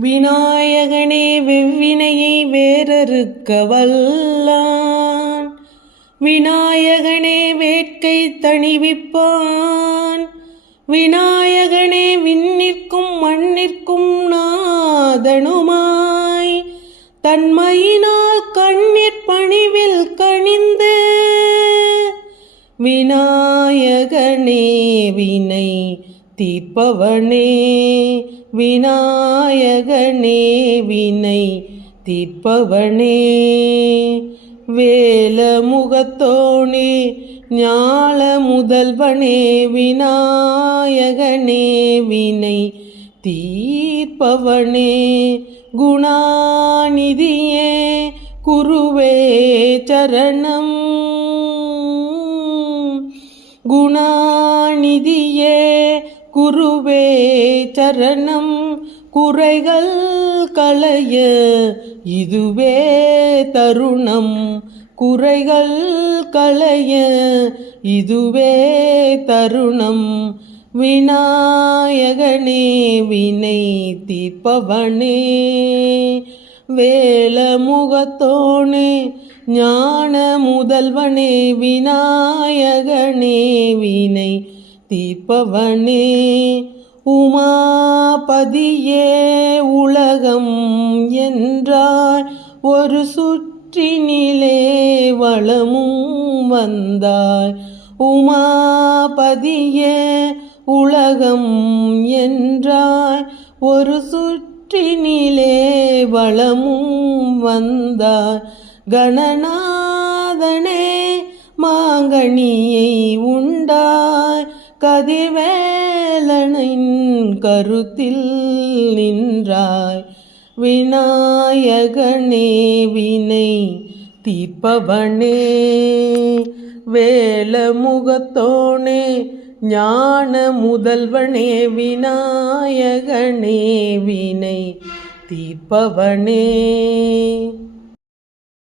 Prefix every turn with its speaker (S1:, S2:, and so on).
S1: விநாயகனே வெவ்வினையை வேறறுக்க வல்லான். விநாயகனே வேட்கை தணிவிப்பான். விநாயகனே விண்ணிற்கும் மண்ணிற்கும் நாதனுமாய். தன்மையினால் கண்ணீர் பணிவில் கணிந்து விநாயகனே வினை தீர்ப்பவனே விநாயகனே வினை தீர்ப்பவனே. வேல முகத்தோனே ஞால முதல்வனே விநாயகனே வினை தீர்ப்பவனே. குணாநிதியே குருவே சரணம். குணாநிதியே குருவே சரணம். குறைகள் களைய இதுவே தருணம். குறைகள் களைய இதுவே தருணம். விநாயகனே வினை தீர்ப்பவனே. வேல முகத்தோனே ஞான முதல்வனே விநாயகனே வினை தீர்ப்பவனே. உமாபதியே உலகம் என்றாய் ஒரு சுற்றினிலே வளமும் வந்தாய் உமாபதியே உலகம் என்றாய் ஒரு சுற்றினிலே வளமும் வந்தாய் கணநாதனே மாங்கனியை உண்டா கதிவேலனின் கருத்தில் நின்றாய். விநாயகனே வினை தீர்ப்பவனே. வேலமுகத்தோனே ஞான முதல்வனே விநாயகனே வினை தீர்ப்பவனே.